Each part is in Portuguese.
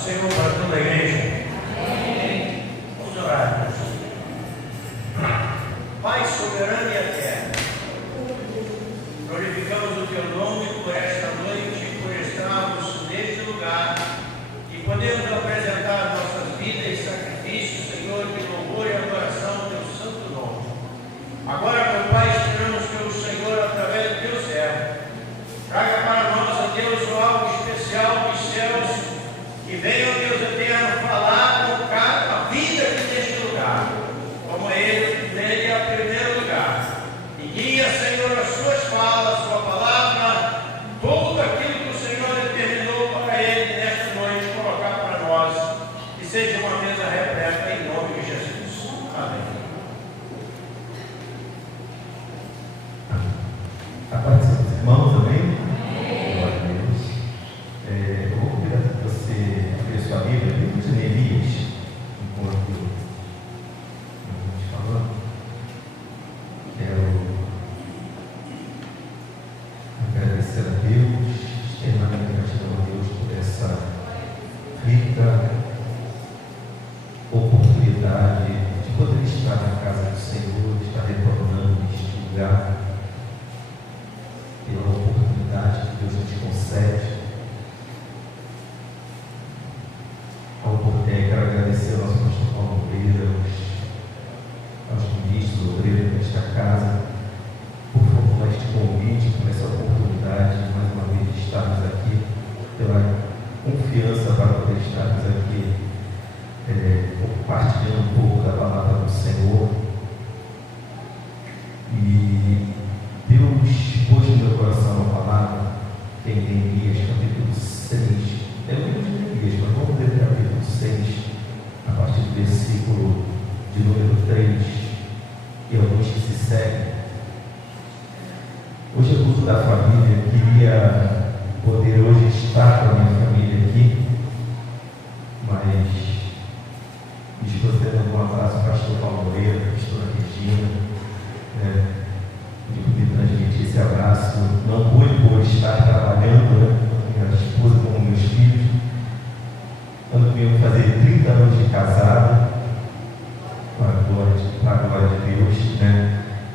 Senhor para toda a igreja. Vamos orar. Pai soberano e eterno, glorificamos o teu nome por esta noite, por estarmos neste lugar e podemos apresentar nossas vidas e sacrifícios, Senhor, de louvor e adoração ao teu santo nome. Agora, meu Pai, esperamos que o Senhor, através do teu servo, traga para nós, ó Deus, algo especial dos céus, que venha, ó Deus eterno, falar, tocar a vida aqui neste lugar, como ele nele é o primeiro lugar. E guia, Senhor, as suas falas, a sua palavra, tudo aquilo que o Senhor determinou para ele nesta noite colocar para nós, que seja uma mesa repleta em nome de Jesus. Amém. A paz dos irmãos, amém? Glória a Deus. Eu vou convidar você a abrir sua Bíblia, livro de Neemias, enquanto a gente falou. Quero agradecer a Deus, extremamente gratidão a Deus por essa rica oportunidade de poder estar na casa do Senhor, de estar retornando neste lugar, pela oportunidade que Deus nos concede. Quero agradecer ao nosso pastor Paulo Moreira, aos ministros, obreiros desta casa, por favor, este convite, por essa oportunidade, mais uma vez, de estarmos aqui, pela confiança para poder estarmos aqui, compartilhando um pouco da palavra do Senhor. E Deus pôs no meu coração uma palavra que é em Neemias, capítulo 6. É o livro de Neemias, mas vamos ler o capítulo 6, a partir do versículo de número 3 e alguns que se seguem. Hoje é culto da família. Queria poder hoje estar com a minha família aqui, mas me estou dando um abraço ao pastor Paulo Moreira, pastora Regina, de poder transmitir esse abraço. Não pude por estar trabalhando, minha esposa como meus filhos. Quando vim fazer 30 anos de casado, para a glória de Deus,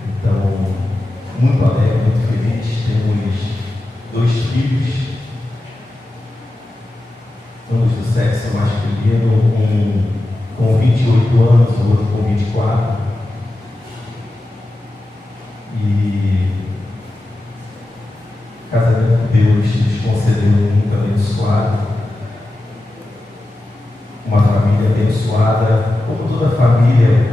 Então, muito alegre, muito feliz. Temos 2 filhos, ambos do sexo masculino, um com 28 anos, o outro com 24. E casamento que Deus nos concedeu muito abençoado, uma família abençoada. Como toda família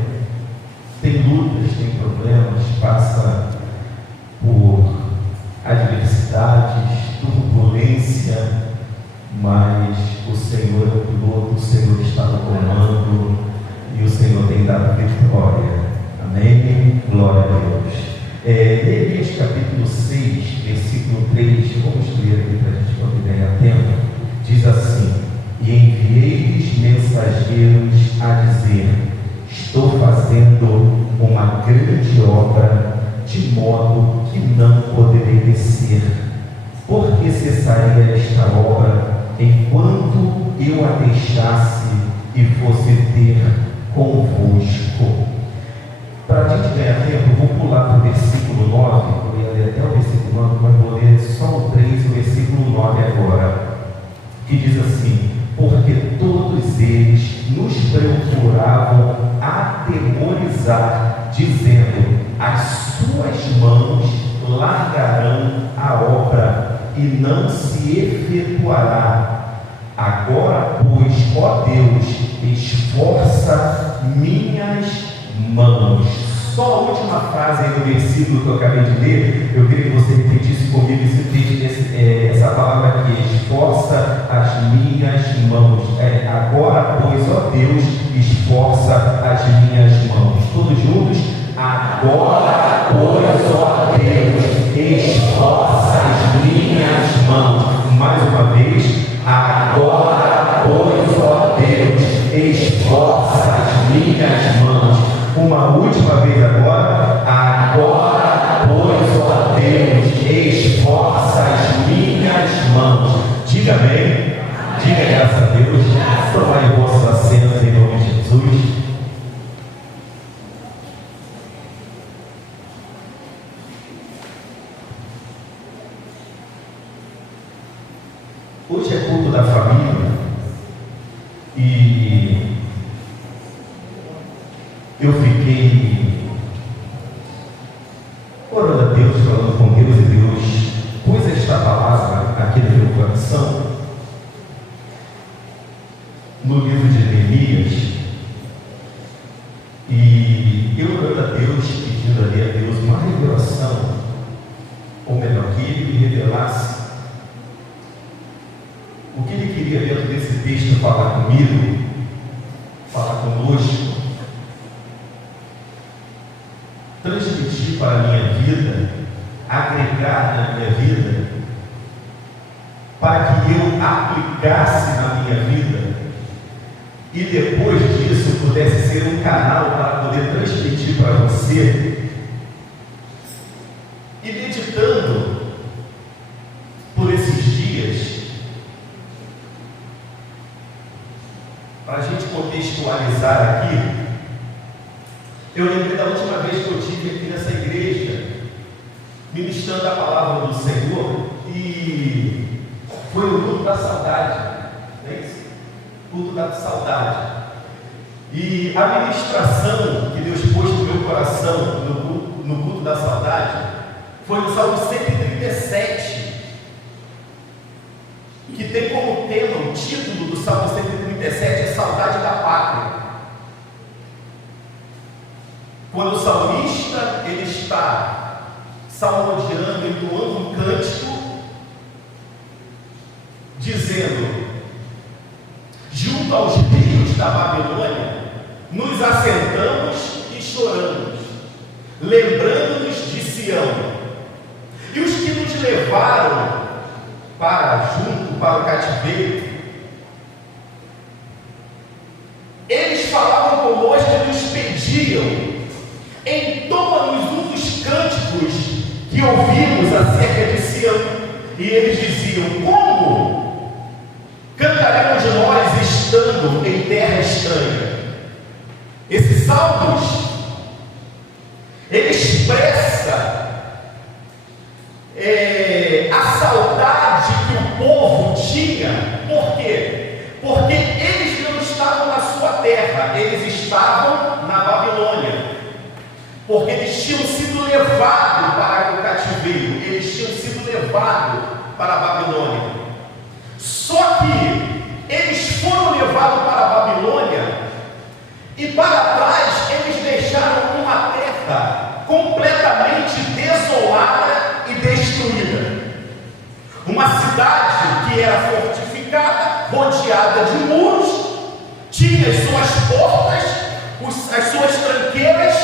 tem lutas, tem problemas, passa por adversidades, turbulência, mas o Senhor é o piloto, o Senhor está no comando e o Senhor tem dado vitória. Amém? Glória a Deus. Neemias capítulo 6, versículo 3, vamos ler aqui para a gente poder ganhar tempo. Diz assim: e enviei-lhes mensageiros a dizer: estou fazendo uma grande obra, de modo que não poderei descer. Por que cessaria esta obra enquanto eu a deixasse e fosse ter convosco? Para a gente ganhar tempo, vou pular para o versículo 9, eu ia ler até o versículo 9, mas vou ler só o 3 e o versículo 9 agora, que diz assim: porque todos eles nos procuravam atemorizar, dizendo: as suas mãos largarão a obra e não se efetuará. Agora, pois, ó Deus, esforça minhas mãos. Só a última frase aí do versículo que eu acabei de ler, eu queria que você repetisse comigo essa palavra aqui: esforça as minhas mãos. Agora, pois, ó Deus, esforça as minhas mãos. Todos juntos? Agora, pois, ó Deus, esforça as minhas mãos. Mais uma vez: agora, pois, ó Deus, esforça as minhas mãos. Uma última vez agora: agora, pois, ó Deus, esforça as minhas mãos. Diga amém. Diga graças a Deus. tomar vossos assentos em nome de Jesus. Hoje é culto da família e eu fiquei orando a Deus, falando com Deus, e Deus pôs esta palavra aqui no meu coração, no livro de Neemias, e eu orando a Deus, pedindo ali a Deus uma revelação, ou melhor, que Ele me revelasse o que Ele queria dentro desse texto falar comigo, falar conosco, transmitir para a minha vida, agregar na minha vida, para que eu aplicasse na minha vida e depois disso pudesse ser um canal para poder transmitir para você. E meditando por esses dias, para a gente contextualizar aqui, eu lembrei da última vez que eu estive aqui nessa igreja, ministrando a palavra do Senhor, e foi o culto da saudade, não é isso? Culto da saudade. E a ministração que Deus pôs no meu coração no culto da saudade foi no Salmo 137, que tem como tema, o título do Salmo 137 é Saudade da Pátria. Quando o salmista ele está salmodiando, entoando um cântico, dizendo: junto aos rios da Babilônia, nos assentamos e choramos, lembrando-nos de Sião. E os que nos levaram para o cativeiro, eles falavam conosco e nos pediam: entoma-nos um dos cânticos que ouvimos acerca de Sião. E eles diziam: como cantaremos nós estando em terra estranha? Esses salmos, ele expressa a saudade que o povo tinha. Por quê? Porque eles não estavam na sua terra, eles estavam na Babilônia. Porque eles tinham sido levados para o cativeiro, eles tinham sido levados para a Babilônia. Só que eles foram levados para a Babilônia e para trás eles deixaram uma terra completamente desolada e destruída. Uma cidade que era fortificada, rodeada de muros, tinha as suas portas, as suas tranqueiras.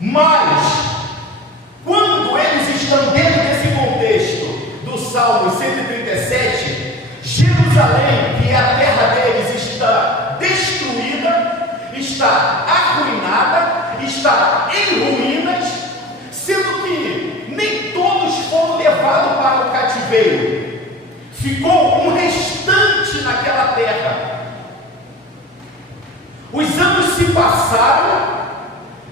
Mas, quando eles estão dentro desse contexto do Salmo 137, Jerusalém, que é a terra deles, está destruída, está arruinada, está em ruínas, sendo que nem todos foram levados para o cativeiro. Ficou um restante naquela terra. Os anos se passaram.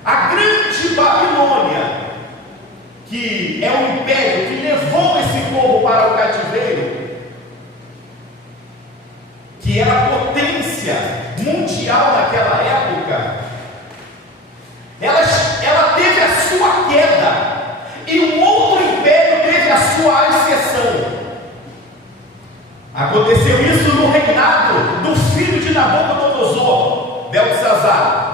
A grande Babilônia, que é o império que levou esse povo para o cativeiro, que era a potência mundial naquela época, ela teve a sua queda, e um outro império teve a sua ascensão. Aconteceu isso no reinado do filho de Nabucodonosor, Beltesazar,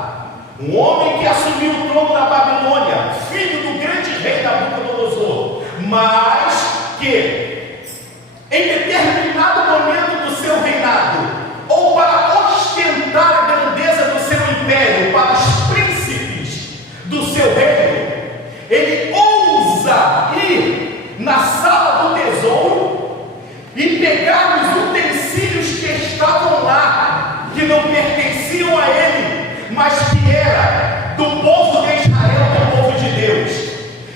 um homem que assumiu o trono da Babilônia, filho do grande rei Nabucodonosor, mas que em determinado momento do seu reinado, ou para ostentar a grandeza do seu império para os príncipes do seu reino, ele ousa ir na sala do tesouro e pegar os utensílios que estavam lá, que não pertenciam a ele, mas que era do povo de Israel, do povo de Deus.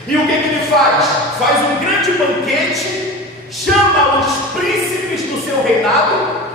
E o que ele faz? Faz um grande banquete, chama os príncipes do seu reinado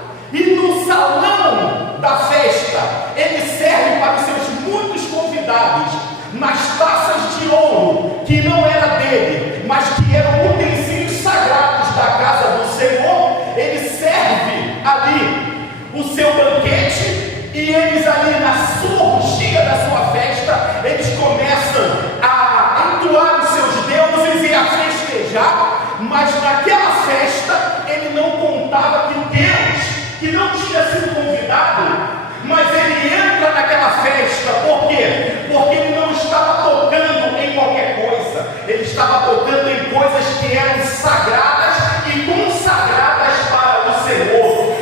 no salão da festa, ele serve para os seus muitos convidados nas taças de ouro, que não era dele, mas que eram utensílios sagrados da casa do Senhor. Ele serve ali o seu banquete, e eles ali na sua orgia da sua festa, eles começam a entoar os seus deuses e a festejar, mas naquela festa ele não contava que Deus, que não tinha sido convidado, mas ele entra naquela festa. Por quê? Porque ele não estava tocando em qualquer coisa, ele estava tocando em coisas que eram sagradas e consagradas para o Senhor.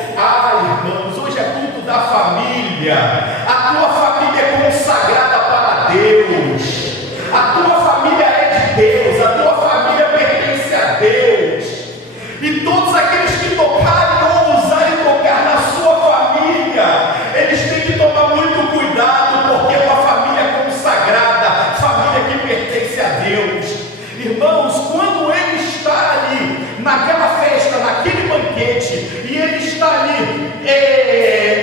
Irmãos, hoje é culto da família. A tua família é consagrada para Deus, a tua família é de Deus, a tua família pertence a Deus, e todos aqueles que tocarem ou ousarem tocar na sua família, eles têm que tomar muito cuidado, porque é uma família consagrada, família que pertence a Deus. Irmãos, quando ele está ali naquela festa, naquele banquete, e ele está ali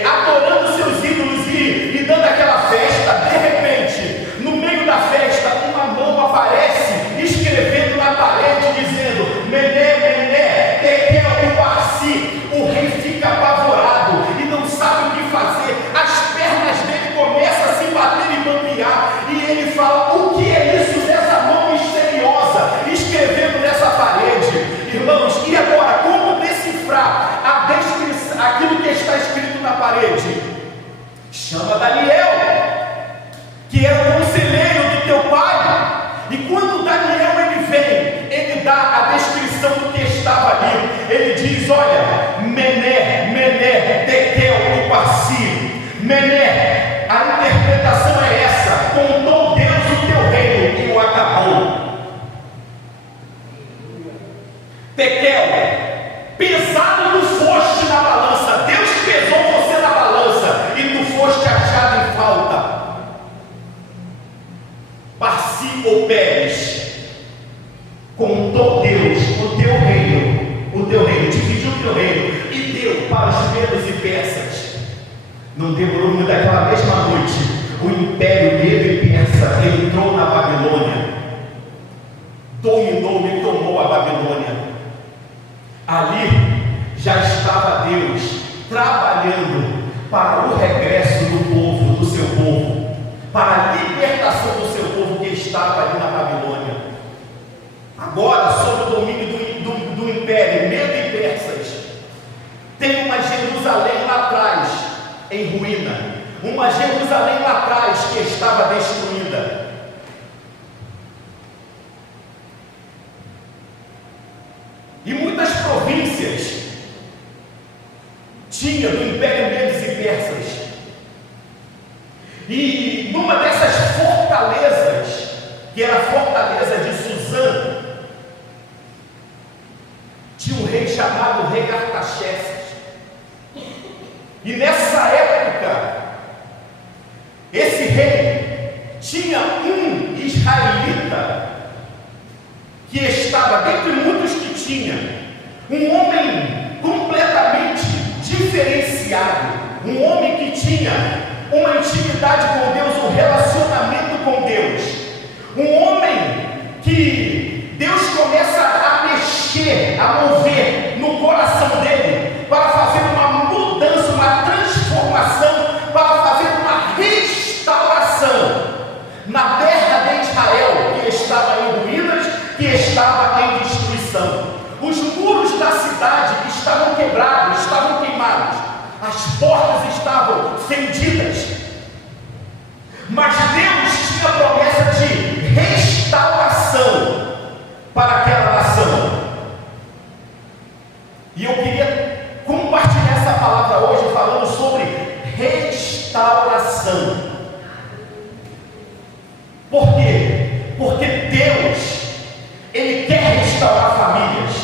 adorando seus ídolos e dando aquela festa, de repente, no meio da festa, uma mão aparece escrevendo na parede, dizendo: Mené, Mené, Tekel, Uparsi. O rei fica apavorado e não sabe o que fazer. As pernas dele começam a se bater e bambear, e ele fala: o que é isso dessa mão misteriosa escrevendo nessa parede? Irmãos, e agora, como decifrar aquilo que está escrito na parede? Chama Daniel, que é o conselheiro do teu pai. E quando Daniel ele vem, ele dá a descrição do que estava ali. Ele diz: olha, Mené, Mené, Tekel, Uparsi. Mené, a interpretação é essa: contou Deus o teu reino e o acabou. Tekel, pesado tu foste na balança, Deus pesou você na balança e tu foste achado em falta. Parsi ou Pérez, contou Deus o teu reino, dividiu o teu reino e deu para os medos e persas. Não demorou muito, daquela mesma noite, o império medo e persa entrou na Babilônia, dominou e tomou a Babilônia. Ali já estava Deus trabalhando para o regresso do povo, do seu povo, para a libertação do seu povo que estava ali na Babilônia. Agora, sob o domínio do império Medo e Persas, tem uma Jerusalém lá atrás, em ruína, uma Jerusalém lá atrás que estava destruída. E muitas províncias tinha do Império Medes e Persas. E numa dessas fortalezas, que era a fortaleza de Suzã, tinha um rei chamado Rei Artaxerxes. E nessa época, esse rei tinha um israelita que estava, dentre muitos que tinha, um homem completamente diferenciado, um homem que tinha uma intimidade com Deus, um relacionamento com Deus, um homem que Deus começa a mexer, a mover no coração dele, para fazer uma mudança, uma transformação, para fazer uma restauração na terra de Israel, que estava em ruínas, que estava em destruição. Os muros da cidade estavam quebrados, estavam queimados, as portas estavam fendidas, mas Deus tinha a promessa de restauração para aquela nação. E eu queria compartilhar essa palavra hoje falando sobre restauração. Por quê? Porque Deus, Ele quer restaurar famílias.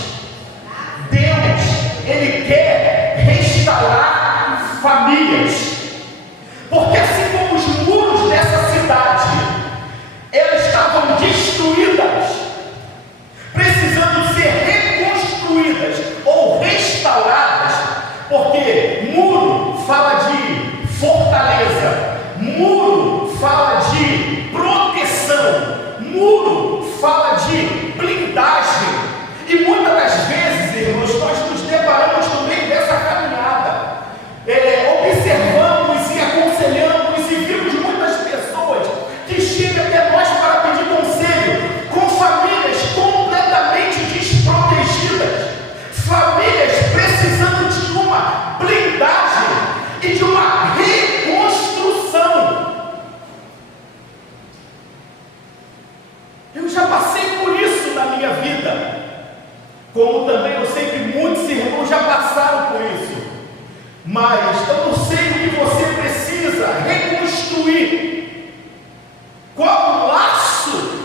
Deus, Ele quer restaurar famílias. Porque assim como os muros dessa cidade, elas estavam destruídas, como também eu sei que muitos irmãos já passaram por isso. Mas eu não sei o que você precisa reconstruir. Qual o laço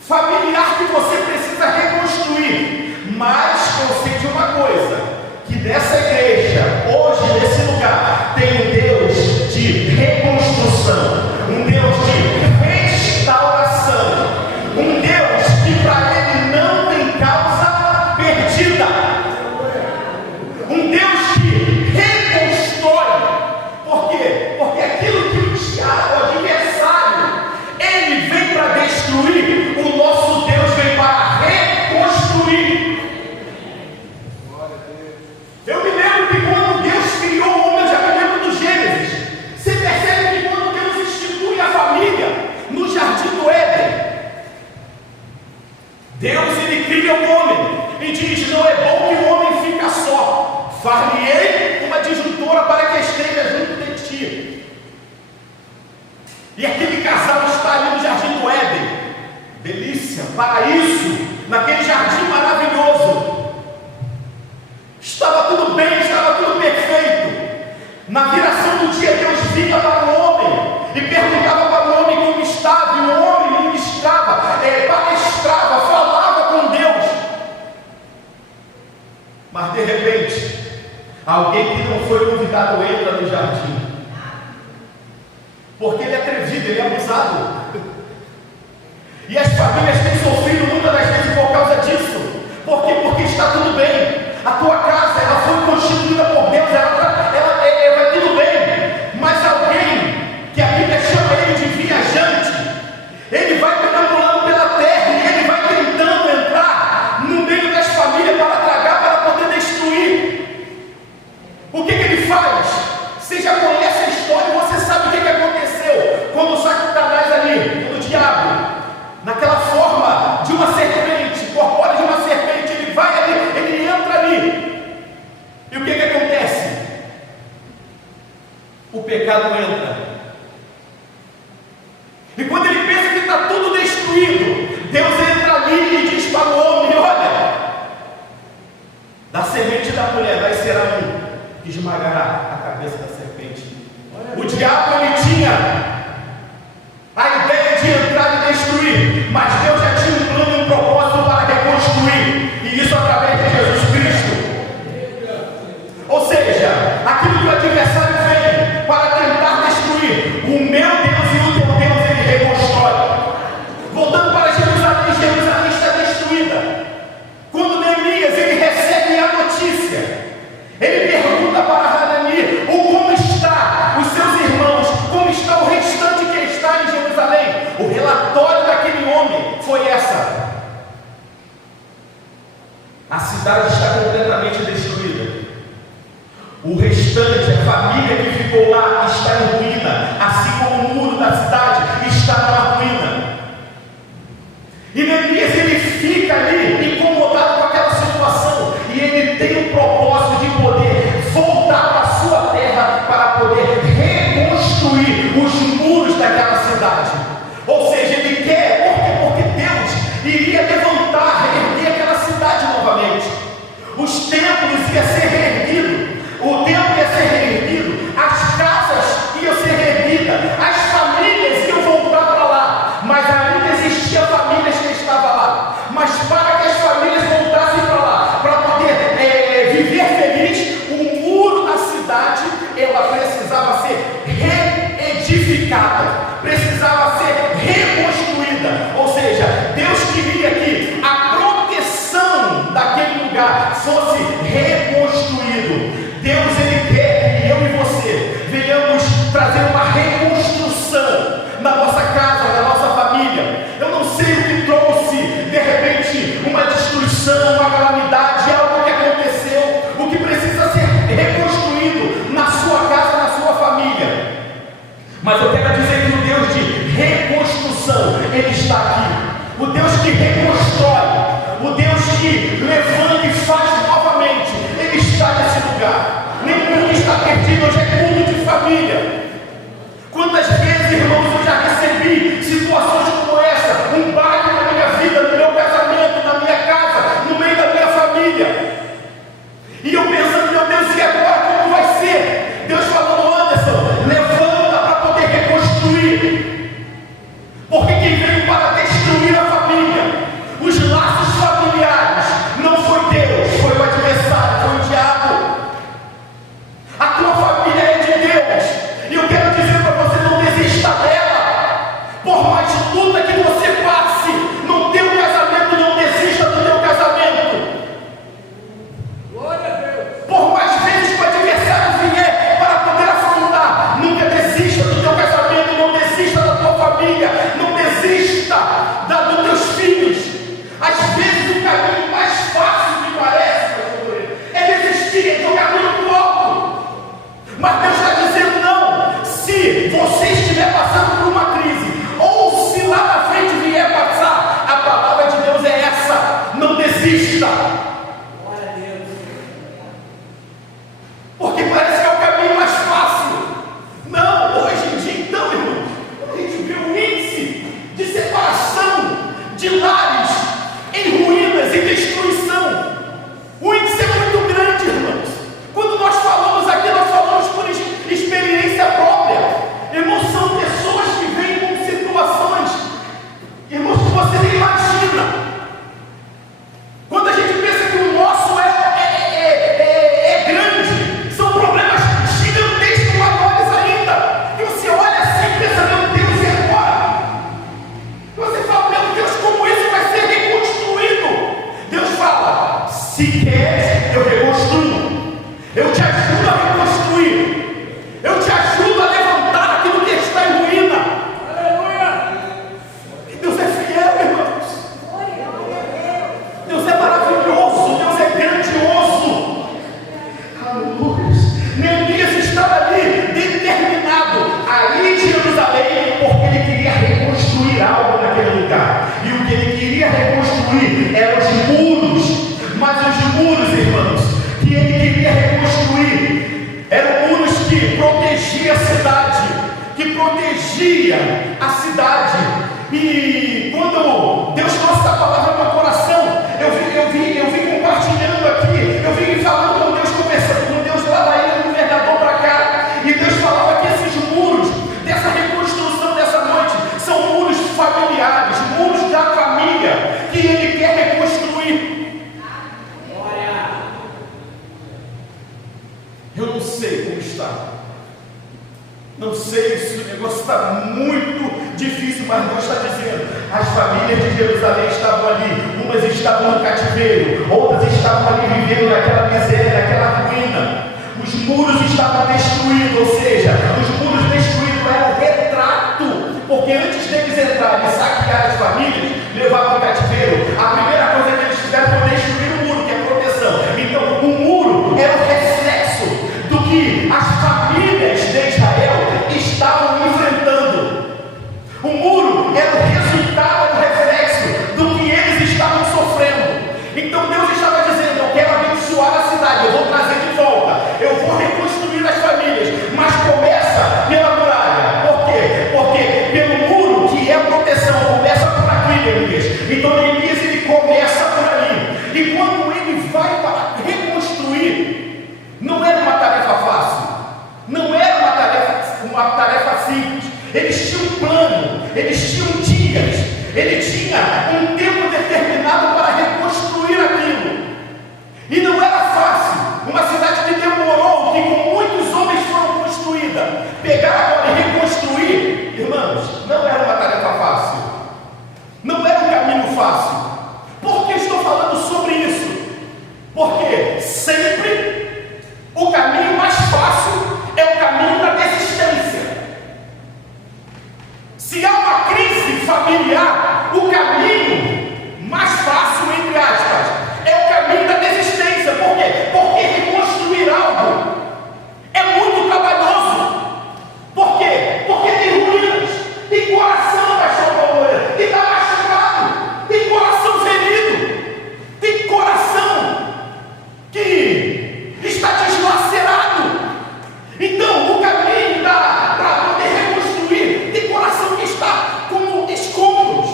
familiar que você precisa reconstruir? Mas eu sei de uma coisa, que nessa igreja, hoje, nesse lugar, tem um Deus de reconstrução, um Deus de restauração, um Deus que para Ele não tem causa perdida, um Deus que reconstrói. Por quê? Porque aquilo que o adversário, ele vem para destruir, o nosso Deus vem para reconstruir. Eu me lembro que quando Deus criou o homem, eu já me lembro do Gênesis. Você percebe que quando Deus institui a família no jardim do Éden, Deus ele cria o homem e diz: não é bom que o homem fique só, far-lhe-ei uma disjuntora para que esteja junto de ti. E aquele casal está ali no jardim do Éden, delícia, paraíso, naquele jardim maravilhoso. Estava tudo bem, estava tudo perfeito. Na viração do dia, Deus vinha para o homem e perguntava para o homem como estava, e o homem ministrava, palestrava, falava com Deus. Mas de repente, alguém que não foi convidado entra no jardim, porque ele é atrevido, ele é abusado. E as famílias têm sofrido muitas das vezes por causa disso. Por quê? Porque está tudo bem. A tua casa, ela foi constituída por Deus, vai tudo bem. Mas alguém, que a Bíblia chama ele de viajante, ele vai perambulando pela terra e ele vai tentando entrar no meio das famílias para tragar, para poder destruir. O que ele faz? Você já conhece a história, você sabe o que aconteceu quando o Satanás ali, quando o diabo, naquela forma de uma serpente, corpórea de uma serpente, ele vai ali, ele entra ali. E o que acontece? O pecado entra. E quando ele pensa que está tudo destruído, Deus entra ali e diz para o homem: olha, da semente da mulher vai ser um que esmagará a cabeça da serpente. O diabo, ele tinha a ideia de entrar e destruir, mas Deus já tinha um plano e um propósito para reconstruir, e isso através de Jesus Cristo. Ou seja, aquilo que o adversário vem para tentar destruir, o meu Deus e o teu Deus, ele reconstrói. Voltando para Jerusalém, Jerusalém está destruída. Quando Neemias ele recebe a notícia, ele pergunta para Hanani como está os seus irmãos, como está o restante que está em Jerusalém. O relatório daquele homem foi essa: a cidade está completamente destruída. O restante, a família que ficou lá, está em ruína, assim como o muro da cidade está na ruína. E Neemias ele fica ali incomodado com aquela situação, e ele tem o propósito de poder voltar para a sua terra para poder reconstruir os muros daquela cidade. Ou seja, ele quer, porque Deus iria levantar, reerguer aquela cidade novamente. Os templos iam ser reerguidos, o templo ia ser reerguido, as casas iam ser reerguidas, as famílias iam voltar para lá, mas ainda existiam famílias que estavam lá. Mas para que as famílias voltassem para lá, para poder viver feliz, o muro da cidade, ela precisava ser reedificada, precisava ser reconstruída. Ou seja, Deus queria que a proteção daquele lugar fosse reconstruído. Deus ele quer que eu e você venhamos trazer uma reconstrução na nossa casa, na nossa família. Eu não sei o que trouxe de repente uma destruição, uma calamidade, algo que aconteceu, o que precisa ser reconstruído na sua casa, na sua família. Mas eu quero dizer que o Deus de reconstrução, ele está aqui. O Deus que reconstrói, o Deus que levanta e faz novamente, ele está nesse lugar. Nenhum está perdido, hoje é culto de família. Quantas vezes, irmãos, eu já recebi situações como essa, um baque na minha vida, no meu casamento, na minha casa, no meio da minha família. Glória a Deus. Porque parece que é o caminho mais fácil. Não, hoje em dia, então, irmão, a gente vê um índice de separação de lares em ruínas e destruição. O índice é muito grande, irmãos. Quando nós falamos aqui, nós falamos por experiência própria. Irmãos, são pessoas que vêm com situações, irmãos, que você nem imagina. Quando a gente pensa que o nosso é grande, são problemas gigantescos, maiores ainda. E você olha assim e pensa, meu Deus, e agora? Você fala, meu Deus, como isso vai ser reconstruído? Deus fala, se queres, eu reconstruo. Eu te ajudo a reconstruir. Eu te ajudo a levantar aquilo que está em ruína. Aleluia. E Deus é fiel, irmãos. Deus é maravilhoso. Deus é grandioso. Aleluia. Neemias estava ali determinado a ir de Jerusalém, porque ele queria reconstruir algo naquele lugar. E o que ele queria reconstruir eram os muros. Mas os muros, irmãos, que ele queria reconstruir eram muros que protegiam a cidade, E quando Deus trouxe essa palavra no meu coração, eu vim compartilhando aqui, eu vim falando com Deus, conversando com Deus lá da ilha do governador para cá, e Deus falava que esses muros, dessa reconstrução dessa noite, são muros familiares, muros da família, que Ele quer reconstruir. Eu não sei como está. Não sei se o negócio está muito difícil, mas Deus está dizendo: as famílias de Jerusalém estavam ali, umas estavam no cativeiro, outras estavam ali vivendo naquela miséria, naquela ruína. Os muros estavam destruídos, ou seja, os muros destruídos eram retrato, porque antes deles entrarem e saquear as famílias, levavam o cativeiro, a primeira coisa que eles fizeram foi destruir o muro, que é proteção. Então, o muro era o reflexo do que as famílias de Israel estavam enfrentando. O muro era o resultado, o reflexo do que eles estavam sofrendo. Então Deus estava dizendo: eu quero abençoar a cidade, eu vou trazer de volta, eu vou reconstruir as famílias, mas começa pela muralha. Por quê? Porque pelo muro, que é a proteção, começa por aqui, Neemias. Então Neemias, ele começa por ali, e quando ele vai para reconstruir, não era uma tarefa fácil, não era uma tarefa simples. Eles tinham um plano, eles tinham dias, ele tinha um tempo determinado para reconstruir aquilo. E não era fácil. Uma cidade que demorou, que com muitos homens foram construída, pegar agora e reconstruir, irmãos, não era uma tarefa fácil, não era um caminho fácil. Por que estou falando sobre isso? Porque sempre o caminho mais fácil é o caminho da desistência. Se há uma crise familiar, o caminho mais fácil, entre aspas, é o caminho da desistência. Por quê? Porque reconstruir algo é muito trabalhoso. Por quê? Porque tem ruínas, tem coração, pastor Paulo, que está machucado, tem coração ferido, tem coração que está deslacerado. Então, o caminho para poder reconstruir, tem coração que está como escombros,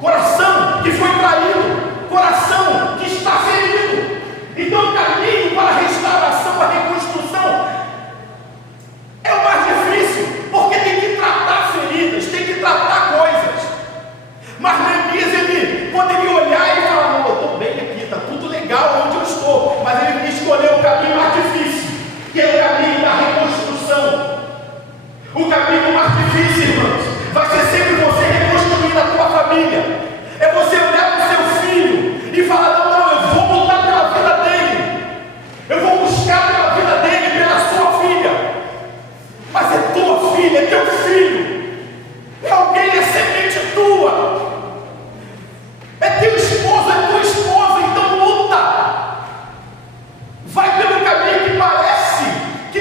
coração que foi traído, coração que está ferido. Então, o caminho para a restauração, para a reconstrução, é o mais difícil, porque tem que tratar feridas, tem que tratar coisas. Mas Neemias, ele poderia olhar e falar: não, eu estou bem aqui, está tudo legal onde eu estou, mas ele escolheu o caminho mais difícil, que é o caminho da reconstrução. O caminho mais difícil, irmãos, vai ser sempre você reconstruir a tua família. É você olhar para o seu filho e falar: não, eu vou lutar pela vida dele, eu vou buscar pela vida dele, pela sua filha. Mas é tua filha, é teu filho, é alguém, é semente tua, é teu esposo, é tua esposa. Então luta, vai pelo caminho que parece que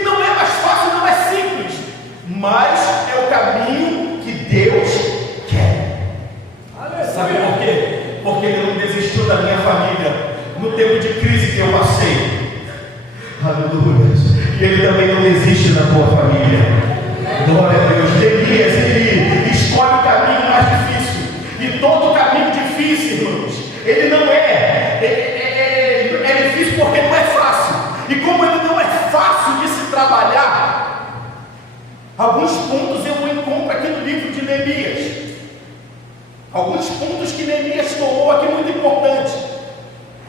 de crise que eu passei. Aleluia. E Ele também não desiste da tua família. Glória a Deus. Neemias, ele escolhe o caminho mais difícil. E todo caminho difícil, irmãos, ele não é difícil porque não é fácil. E como ele não é fácil de se trabalhar, alguns pontos eu encontro aqui no livro de Neemias. Alguns pontos que Neemias tomou aqui muito importantes.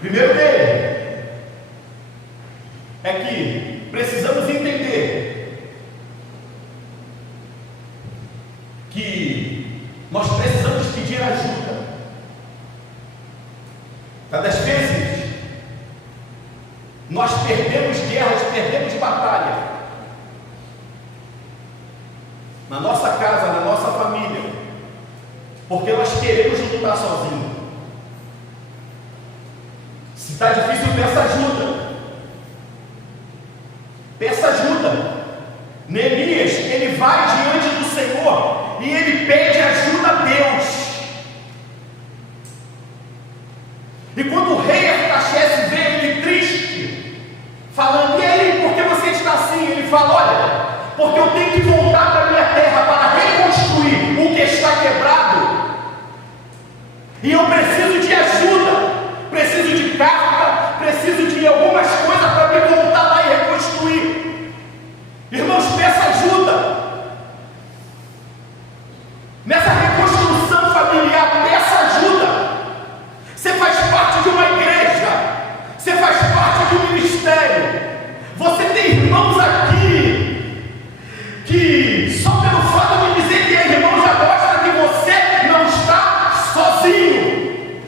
Primeiro dele é que precisamos entender que nós precisamos pedir ajuda. Cada vezes nós perdemos guerras, perdemos batalha na nossa casa, na nossa família, porque nós queremos lutar sozinhos. Se está difícil, peça ajuda. Peça ajuda. Neemias, ele vai diante do Senhor e ele pede ajuda a Deus. E quando o rei Artaxerxes vê ele triste, falando: e aí, por que você está assim? Ele fala: olha, porque eu tenho que voltar para a minha terra para reconstruir o que está quebrado, e eu preciso de ajuda, preciso de carta, preciso de algumas coisas para me voltar lá e reconstruir. Irmãos, peça ajuda. Nessa reconstrução familiar, peça ajuda. Você faz parte de uma igreja, você faz parte de um ministério, você tem irmãos aqui que só pelo fato de dizer que é irmão já mostra que você não está sozinho.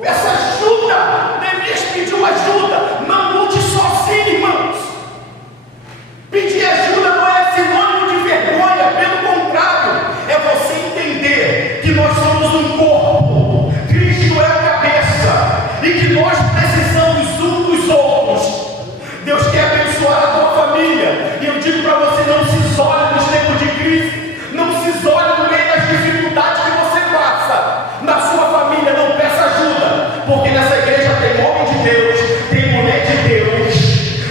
Peça ajuda. Neemias pediu ajuda. Não lute sozinho, irmãos. Pedir ajuda não é sinônimo de vergonha, pelo contrário, é você entender que nós somos um corpo, Cristo é a cabeça, e que nós precisamos uns dos outros. Deus quer abençoar a tua família, e eu digo para você: não se isole nos tempos de crise, não se isole no meio das dificuldades que você passa. Na sua família, não peça ajuda, porque nessa igreja tem homem de Deus, tem mulher de Deus,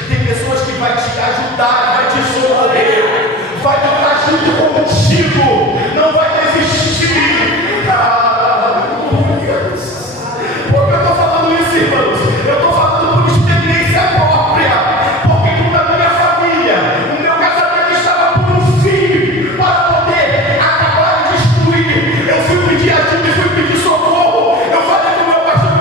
tem pessoas que vai te ajudar, vai te socorrer, vai estar junto contigo, não vai desistir. Porque eu estou falando isso, irmãos? Eu estou falando por experiência própria. Porque na minha família, o meu casamento estava por um fio para poder acabar de destruir. Eu fui pedir ajuda e fui pedir socorro. Eu falei com o meu pastor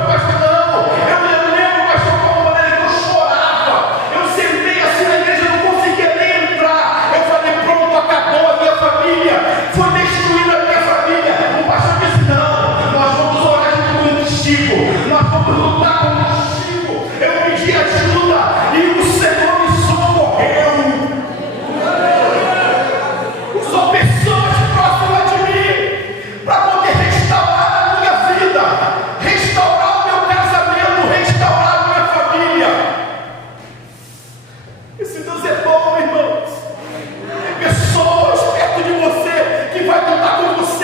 não. Eu lembro, pastor, como maneira que eu chorava. Eu sentei assim na igreja, eu não conseguia nem entrar. Eu falei: pronto, acabou a minha família. Foi destruída a minha família. O pastor disse: não, nós vamos orar junto contigo. Nós vamos lutar contigo. Eu pedi ajuda e o Senhor me socorreu. Usou pessoas próximas de mim para poder restaurar a minha vida, restaurar o meu casamento, restaurar a minha família. Esse Deus é bom, irmãos. Pessoas perto de você que vai lutar com você.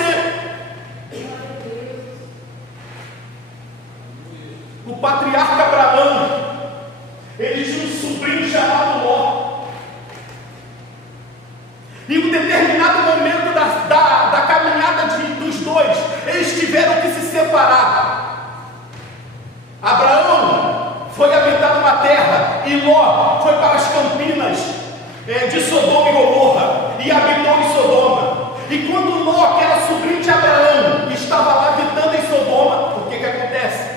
O patriarca Abraão, ele tinha um sobrinho chamado Ló. Em um determinado momento da caminhada dos dois, eles tiveram que se separar. Abraão foi habitar uma terra e Ló foi para as campinas de Sodoma e Gomorra e habitou em Sodoma. E quando Ló, que era sobrinho de Abraão, estava lá habitando em Sodoma, o que acontece?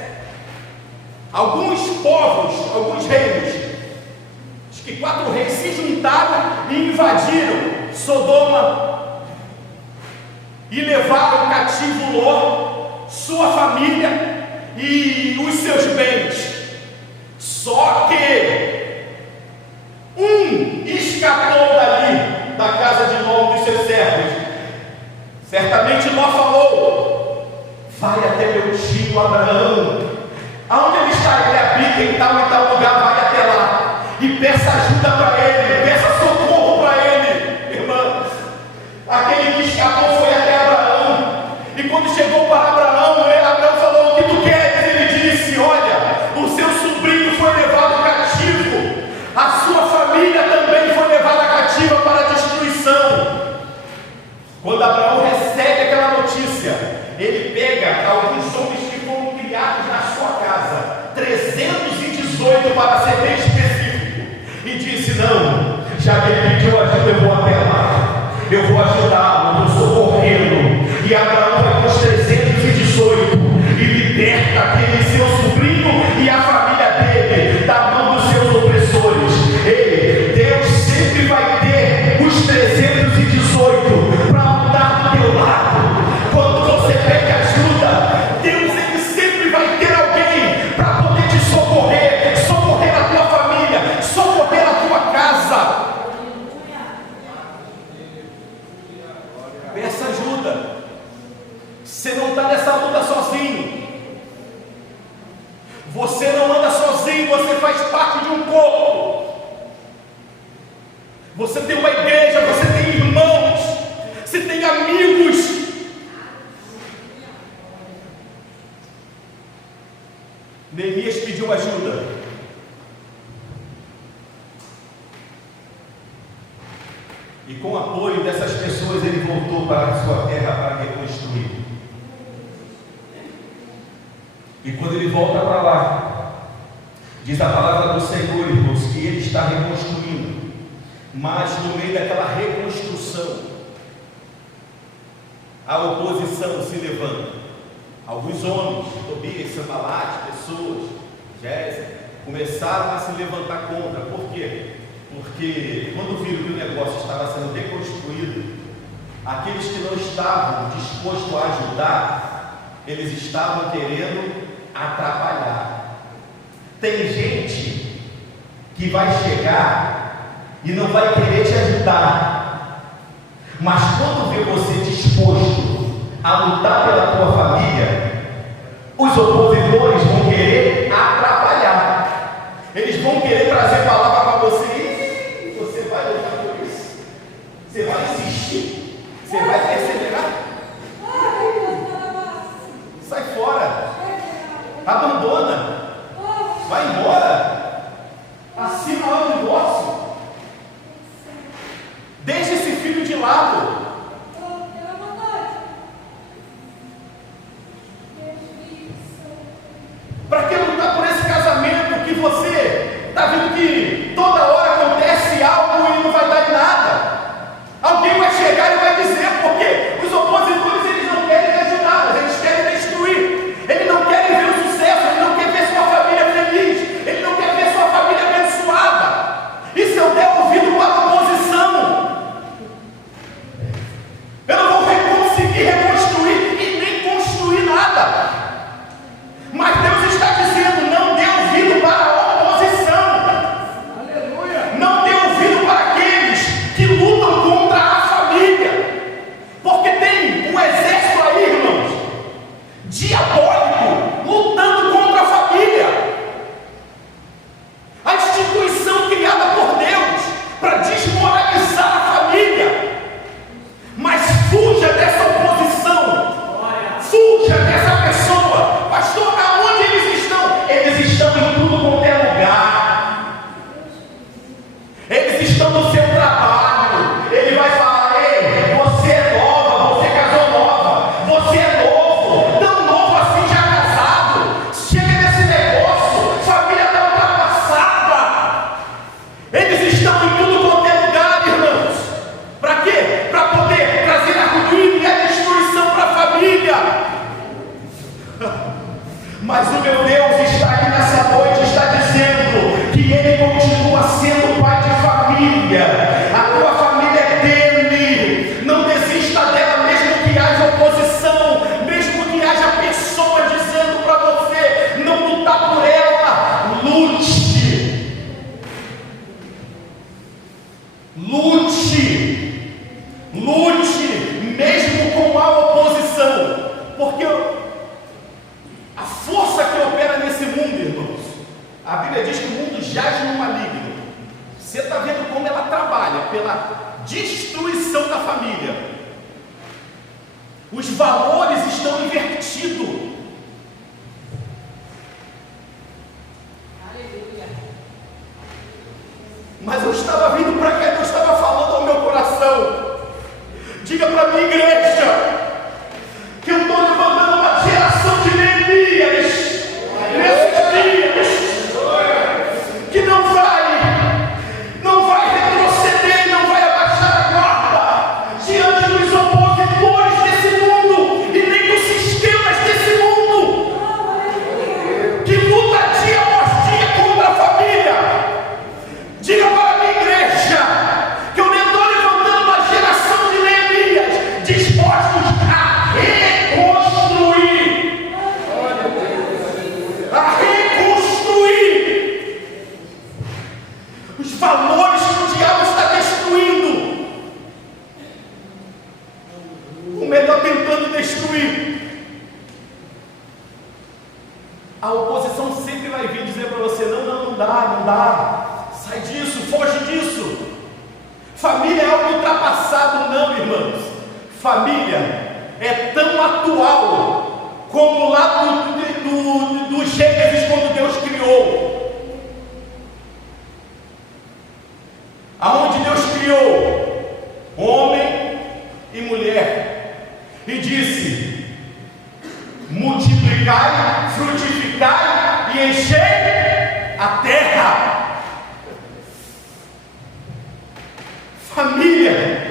Alguns povos, alguns reinos, acho que 4 reis, se juntaram e invadiram Sodoma e levaram cativo Ló, sua família e os seus bens. Só que um escapou dali, da casa de Ló, dos seus servos. Certamente Ló falou: vai até meu tio Abraão. Aonde ele está? Ele habita em tal e tal lugar, vai até lá e peça ajuda para ele, peça socorro para ele. Irmãos, aquele que escapou foi até Abraão, e quando chegou para Abraão, Abraão falou: o que tu queres? Ele disse: olha, 18, para ser bem específico, e disse: não, já que ele pediu ajuda, eu vou até lá, eu vou ajudá-lo, eu vou socorrê-lo. E Abraão vai com os 318 e liberta aquele seu sobrinho e a família dele da mão dos seus opressores. Deus sempre vai ter os 318 para andar do teu lado. Quando você pede ajuda, Deus ele sempre vai ter alguém para poder te socorrer, socorrer a tua família, socorrer a tua casa. Peça ajuda. Você não está nessa luta sozinho. Você não anda sozinho, você faz parte de um corpo. Você tem uma igreja, você tem irmãos, você tem amigos. Neemias pediu ajuda. E com o apoio dessas pessoas ele voltou para a sua terra para reconstruir. E quando ele volta para lá, diz a palavra do Senhor, irmãos, que ele está reconstruindo. Mas no meio daquela reconstrução, a oposição se levanta. Alguns homens, Tobias, Sanbalate, pessoas, Géser, começaram a se levantar contra. Por quê? Porque quando viram que o negócio estava sendo reconstruído, aqueles que não estavam dispostos a ajudar, eles estavam querendo atrapalhar. Tem gente que vai chegar e não vai querer te ajudar, mas quando vê você disposto a lutar pela tua família, os opositores vão querer atrapalhar. Eles vão querer trazer palavra para você. E você vai lutar por isso, você vai insistir, você vai perseverar. Sai fora, abandona, vai embora, assina o divórcio, deixa esse filho de lado. Para que lutar por esse casamento que você está vendo que toda hora acontece algo e não vai dar em nada? Alguém vai chegar e vai dizer, porque os opositores eles não querem ajudar, mas eles querem destruir. Eles não querem ver o sucesso, eles não querem ver sua família feliz, eles não querem ver sua família abençoada. E se eu der ouvido para a oposição, eu não vou conseguir reconstruir e nem construir nada. Mas Deus está dizendo: não dê ouvido para a oposição. Aleluia. Não dê ouvido para aqueles que lutam contra a família, porque tem um exército aí, irmãos, diabólico, lutando contra a família. A instituição criada por Deus para desmoralizar a família. Mas fuja dessa oposição, fuja dessa pessoa. Pastor, aonde eles estão? Eles estão em tudo quanto é lugar. Eles estão no seu trabalho. Ele vai falar: ei, você é nova, você casou nova, você é novo, tão novo assim já casado. Chega nesse negócio, família está ultrapassada. Eles estão em tudo quanto é lugar, irmãos. Para quê? Para poder trazer a ruína e a destruição para a família. Mas o meu Deus está aqui nessa noite, está dizendo que Ele continua sendo pai de família. A tua família é dele. Não desista dela, mesmo que haja oposição, mesmo que haja pessoa dizendo para você não lutar por ela. Lute. Lute. Lute, mesmo com a oposição. Porque a força que opera nesse mundo, irmãos, a Bíblia diz que o mundo jaz no maligno. Você está vendo como ela trabalha pela destruição da família. Os valores estão invertidos. Aleluia. Mas eu estava vindo para cá e Deus estava falando ao meu coração. Diga para a minha igreja que eu estou levantando uma geração de Neemias nesses dias. vai vir dizer para você: não dá, sai disso, foge disso. Família é algo ultrapassado, não, irmãos. Família é tão atual como lá do Gênesis, quando Deus criou. Aonde Deus criou homem e mulher e disse: multiplicai, frutificai e enchei a terra. Família,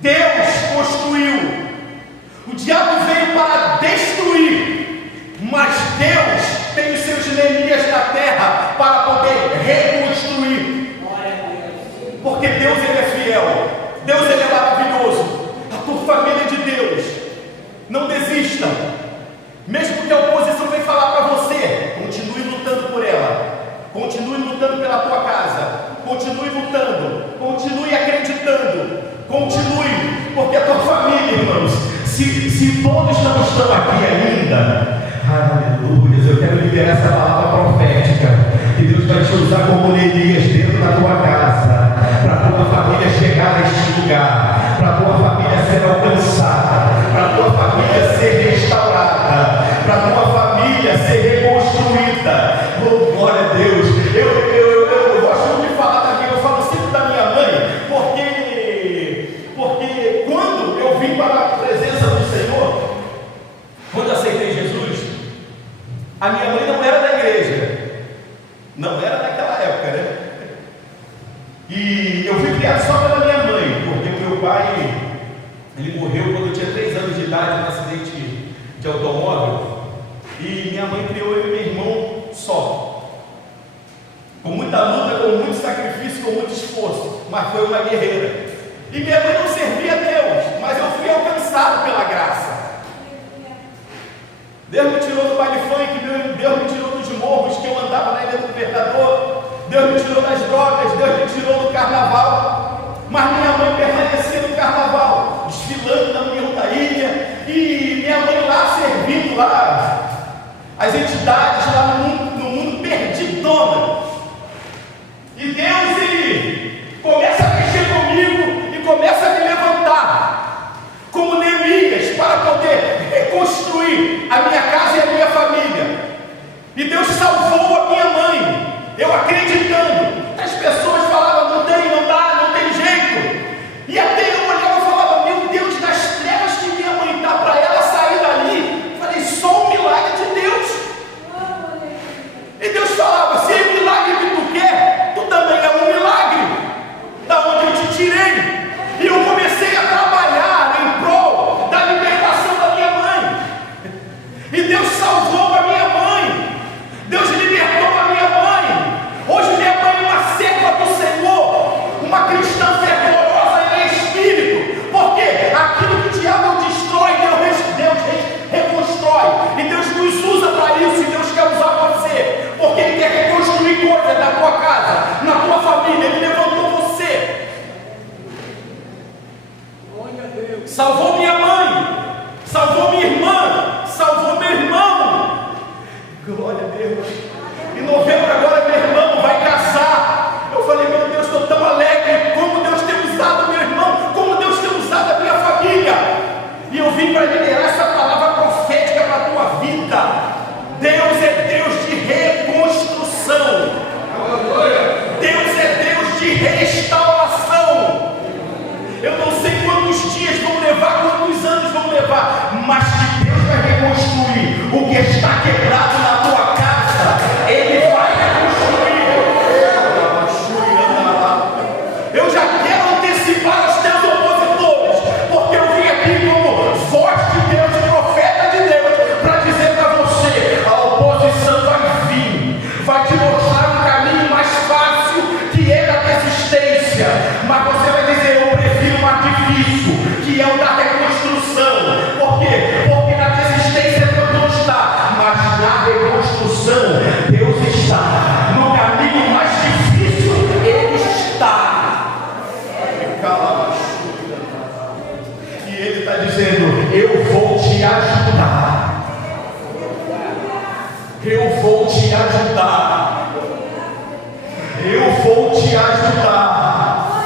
Deus construiu. O diabo veio para destruir, mas Deus tem os seus Neemias na terra para poder reconstruir. Porque Deus, Ele é fiel, Deus, Ele é maravilhoso. A tua família é de Deus. Não desista, mesmo que a oposição venha falar para você, continue lutando por ela, continue lutando pela tua casa, continue lutando, continue acreditando, continue, porque a tua família, irmãos, se todos não estão aqui ainda, aleluia, eu quero liberar essa palavra profética, que Deus vai te usar como Neemias dentro da tua casa, para a tua família chegar neste lugar, para a tua família ser alcançada, para a tua família ser restaurada, para a tua família ser reconstruída. Oh, glória a Deus. Eu gosto muito de falar da minha, eu falo sempre da minha mãe, porque quando eu vim para a presença do Senhor, quando eu aceitei Jesus, a minha mãe não era da igreja, não era naquela época, né? E eu fui criado só pela minha mãe, porque o meu pai, ele morreu quando eu tinha 3 anos de idade num acidente de automóvel, e minha mãe criou eu e meu irmão só, com muita luta, com muito sacrifício, com muito esforço, mas foi uma guerreira. E minha mãe não servia a Deus, mas eu fui alcançado pela graça. Deus me tirou do baile funk, Deus me tirou dos morros que eu andava na Ilha do Governador, Deus me tirou das drogas, Deus me tirou do carnaval, mas minha mãe permanecia no carnaval, desfilando na União da Ilha, e minha mãe lá servindo lá as entidades lá no mundo perdidona. E Deus, Ele começa a mexer comigo e começa a me levantar como Neemias para poder reconstruir a minha casa e a minha família. E Deus salvou a minha mãe, eu acreditando. As pessoas falavam: não tem, não dá, não tem jeito. E até eu olhava e falava: meu Deus, nas trevas que minha mãe está, para ela sair dali, falei: só um milagre de Deus. E Deus falava: se é milagre que tu quer, tu também é um milagre, da onde eu te tirei. E eu comecei a trabalhar em prol da libertação da minha mãe. E Deus salvou a minha mãe, Deus libertou a minha mãe. Hoje minha mãe é uma serva do Senhor, uma cristã fervorosa em espírito, porque aquilo que o diabo destrói, Deus reconstrói, e Deus nos usa para isso. E Deus quer usar você, porque Ele quer reconstruir coisas na tua casa, na tua família. Ele levantou você, salvou minha mãe, salvou minha irmã, salvou meu irmão. Glória a Deus. Em novembro agora meu irmão vai casar. Eu falei: meu Deus, estou tão alegre, como Deus tem usado meu irmão, como Deus tem usado a minha família. E eu vim para liberar essa palavra profética para a tua vida. Deus é Deus de reconstrução, Deus é Deus de restauração. Eu não sei quantos dias vão levar, quantos anos vão levar, mas que Deus vai reconstruir o que está quebrado na tua casa. Ele vai Eu vou te ajudar. Eu vou te ajudar.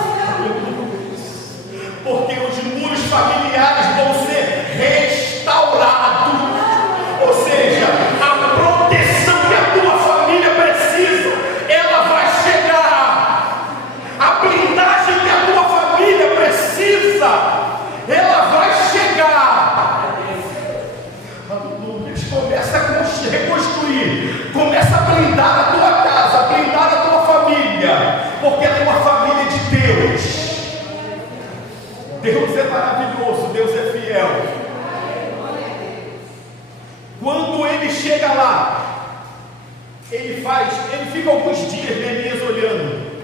Porque os muros familiares vão ser restaurados. Ou seja, a proteção que a tua família precisa, ela vai chegar. A blindagem que a tua família precisa, ela vai chegar. Aleluia. Começa a reconstruir. Começa a blindar a tua casa, a blindar a tua família. Porque a tua família é de Deus. Deus é maravilhoso, Deus é fiel. Quando ele chega lá, ele fica alguns dias, Neemias, olhando.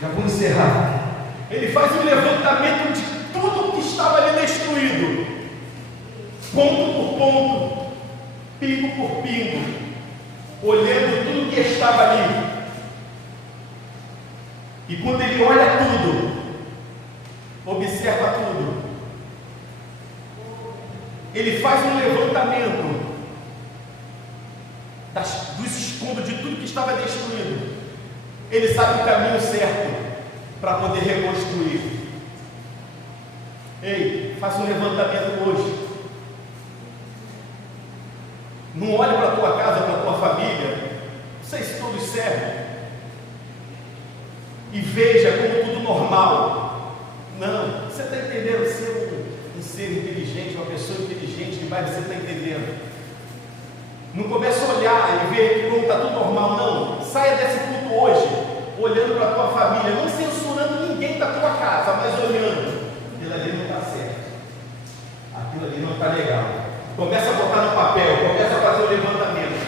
Já vou encerrar. Ele faz um levantamento de tudo que estava ali destruído, ponto por ponto, pingo por pingo, olhando tudo que estava ali. E quando ele olha tudo, observa tudo, ele faz um levantamento dos escombros de tudo que estava destruído. Ele sabe o caminho certo para poder reconstruir. Ei, faça um levantamento hoje. Não olhe para a tua casa, para a tua família, não sei se todos servem, e veja como tudo normal. Não, você está entendendo? Ser um ser inteligente, uma pessoa inteligente demais, você está entendendo? Não comece a olhar e ver que como está tudo normal, não. Saia desse culto hoje, olhando para a tua família, não censurando ninguém da tua casa, mas olhando. Aquilo ali não está certo, aquilo ali não está legal. Começa a botar no papel, começa a fazer o levantamento.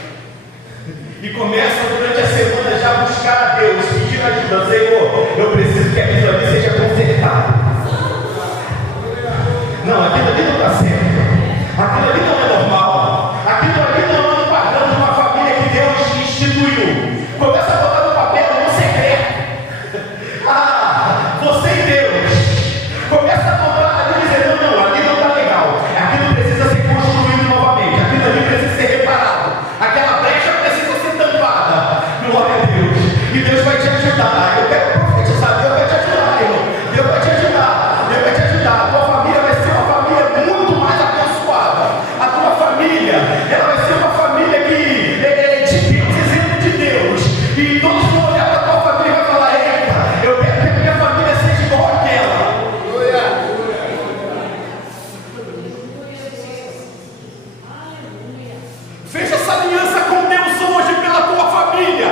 E começa durante a semana já a buscar a Deus, pedir ajuda. Senhor, eu preciso que aquilo ali seja consertado. Não, aquilo ali não está certo. Aquilo ali não é normal. Aquilo ali não é um padrão de uma família que Deus instituiu. Começa a botar no papel, no secreto. Você e Deus. Começa a botar ali dizendo, não, aqui não está legal. Aquilo precisa ser construído novamente. Aquilo ali precisa ser reparado. Aquela brecha precisa ser tampada. Glória a Deus. E Deus vai te ajudar. Eu quero profetizar. Deus vai te ajudar, irmão. Deus vai te ajudar. Deus vai te ajudar. A tua família vai ser uma família muito mais abençoada. A tua família, ela vai ser uma família que é de Deus, exemplo de Deus. E todos vão olhar para a tua família e vai falar, eita, eu quero que a minha família seja igual àquela. Fecha essa aliança com Deus hoje pela tua família.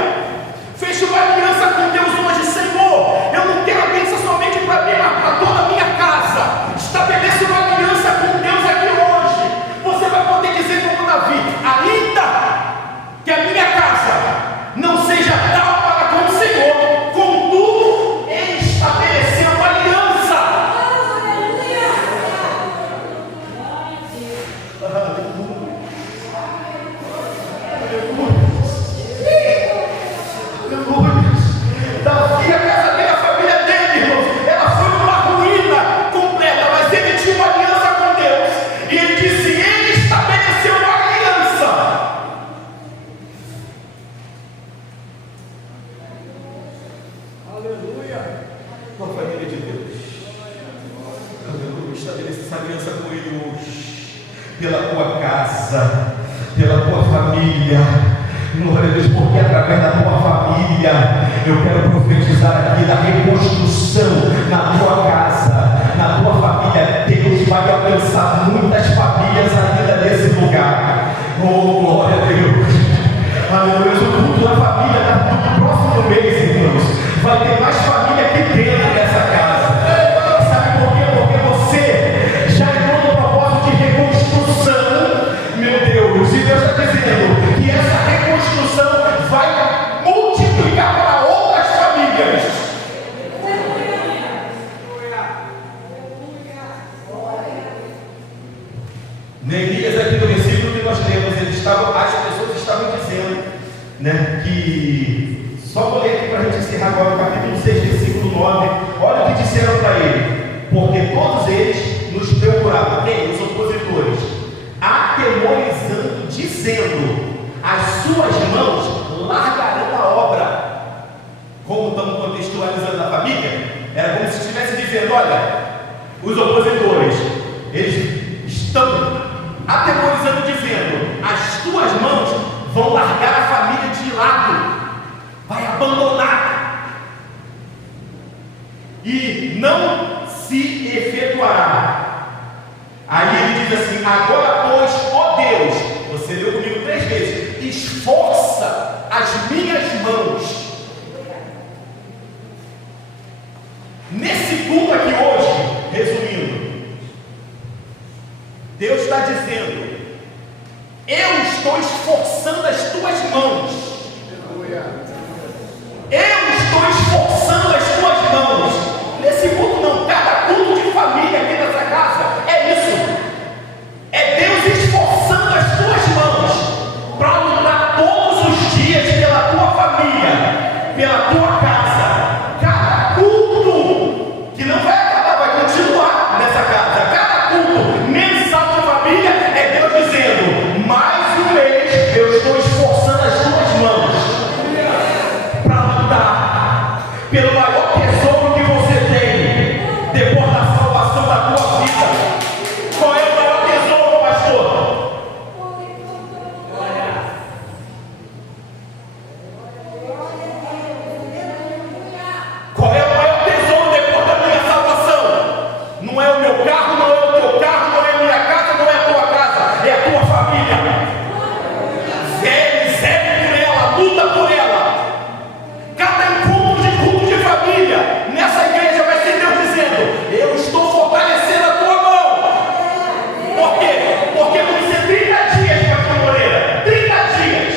Fecha uma aliança com Deus hoje, Senhor. Eu não quero a bênção somente para mim, mas para toda a minha casa. Estabeleça uma aliança com Deus aqui hoje. Você vai poder dizer como Davi, ainda que a minha casa não seja tal para com o Senhor, contudo, Ele estabeleceu uma aliança. Davi, a casa dele, a família dele, irmãos, ela foi uma ruína completa, mas ele tinha uma aliança com Deus. E ele disse, ele estabeleceu uma aliança. Aleluia. Uma família de Deus. Aleluia. Estabeleça essa aliança com ele hoje. Pela tua casa, pela tua família. Glória a Deus, porque através da tua família eu quero profetizar aqui da reconstrução na tua casa, na tua família. Deus vai alcançar muitas famílias ainda nesse lugar. Oh, glória a Deus. Aleluia. O culto da família está no próximo mês, irmãos. Vai ter mais família aqui dentro dessa casa. Sabe por quê? Porque você já entrou no propósito de reconstrução, meu Deus. E Deus está dizendo que essa reconstrução vai multiplicar para outras famílias. Neemias, aqui no versículo que nós lemos, as pessoas estavam dizendo, né, que, só vou ler aqui para a gente encerrar agora o capítulo 6, versículo 9. Olha o que disseram para ele: porque todos eles nos procuravam. Quem? Os opositores, atemorizando, dizendo: as suas mãos largarão a obra. Como estamos contextualizando a família, era como se estivesse dizendo: olha, os opositores, eles estão atemorizando, dizendo: as tuas mãos vão largar a família de lado, vai abandonar, e não se efetuará. Aí ele diz assim: agora, pois, ó Deus, você leu comigo 3 vezes, esforça as minhas mãos. Nesse culto aqui hoje, resumindo, Deus está dizendo: eu estou esforçando as tuas mãos. Eu estou esforçando as tuas mãos. Nesse culto não, cada culto de família aqui nessa casa é isso. É Deus esforçando as tuas mãos para lutar todos os dias pela tua família, pela tua casa. Cada culto que não vai acabar, vai continuar nessa casa. Cada culto mensal de família é Deus dizendo: mais um mês eu estou esforçando as tuas mãos para lutar pelo maior tesouro que você tem depois da salvação da tua vida. Qual é o maior tesouro, pastor? Qual é o maior tesouro depois da minha salvação? Não é o meu carro, não é o teu carro, não é a minha casa, não é a tua casa, é a tua família. Serve por ela, luta por ela. Cada encontro de culto de família nessa igreja vai ser Deus dizendo: eu estou fortalecendo a tua mão. Por quê? Porque vão ser 30 dias, pastor Moreira. 30 dias.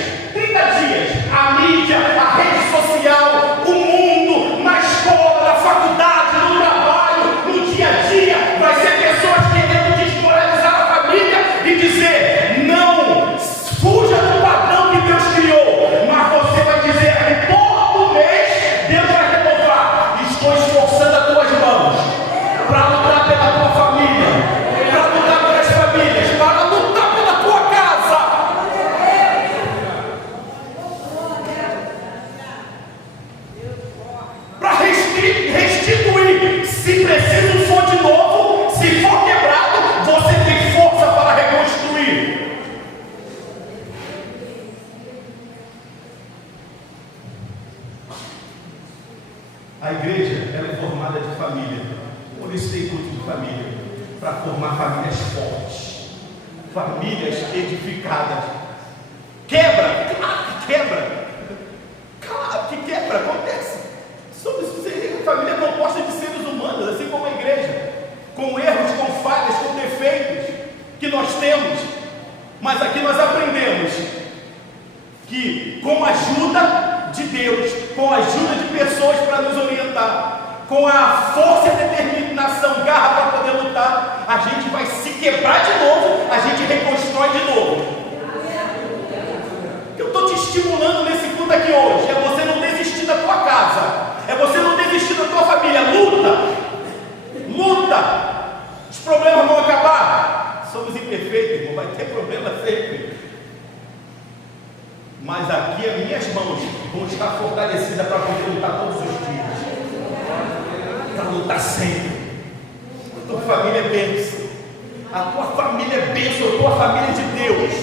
A mídia, a rede social, o mundo, na escola, na faculdade, no trabalho, no dia a dia, vai ser pessoas querendo desmoralizar a família e dizer: não, fuja do padrão que Deus criou. Mas você vai dizer que todo mês Deus vai renovar. Estou esforçando as tuas mãos para lutar pela tua família, para lutar pelas famílias, para lutar pela tua casa. Para restituir. Se preciso for de novo, se for quebrado, você tem força para reconstruir. A igreja, ela é formada de família. Por isso tem culto de família, para formar famílias fortes, famílias edificadas. Quebra, claro que quebra. Claro que quebra, acontece. A família é composta de seres humanos, assim como a igreja, com erros, com falhas, com defeitos que nós temos. Mas aqui nós aprendemos que, com a ajuda de Deus, com a ajuda de pessoas para nos orientar, com a força e determinação, garra para poder lutar, a gente vai se quebrar de novo, a gente reconstrói de novo. Eu estou te estimulando nesse culto aqui hoje, é você não desistir da tua casa, é você não desistir da tua família. Luta. Os problemas vão acabar. Somos imperfeitos, irmão, vai ter problema sempre. Mas aqui as minhas mãos vão estar fortalecidas para poder lutar todos os dias, para lutar sempre. A tua família é bênção, a tua família é bênção, a tua família é de Deus,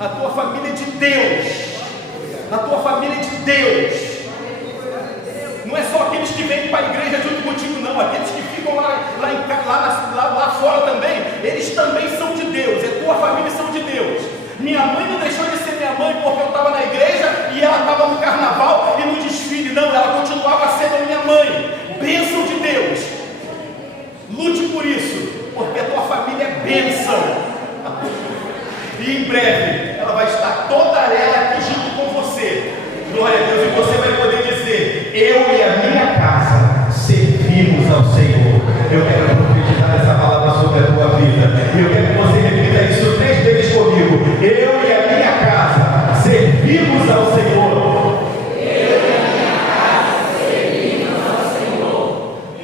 a tua família é de Deus, a tua família é de Deus. Não é só aqueles que vêm para a igreja junto contigo, não. Aqueles que ficam lá fora também, eles também são de Deus. É tua família, são de Deus. Minha mãe não deixou de ser minha mãe porque eu estava na igreja e ela estava no carnaval e no desfile. Não, ela continuava sendo minha mãe. Bênção de Deus. Lute por isso, porque a tua família é bênção. E em breve ela vai estar toda ela aqui junto com você. Glória a Deus. E você vai poder dizer: eu e a minha casa servimos ao Senhor. Eu quero profetizar essa palavra sobre a tua vida. Eu quero que você repita isso 3 vezes comigo. Eu e a minha casa servimos ao Senhor. Eu e a minha casa servimos ao Senhor.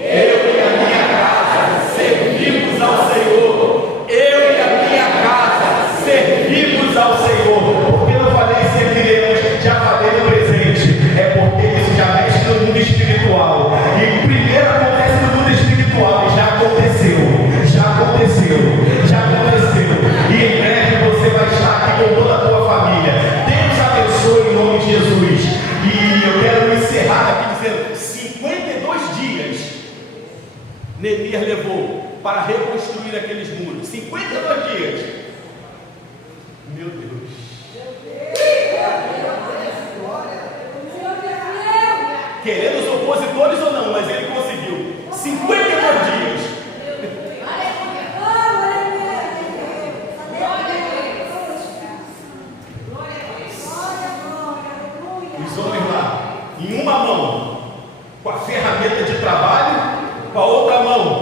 Eu e a minha casa servimos ao Senhor. Eu reconstruir aqueles muros. 52 dias. Meu Deus. Querendo os opositores ou não, mas ele conseguiu. 52 dias. Os homens lá, em uma mão, com a ferramenta de trabalho, com a outra mão,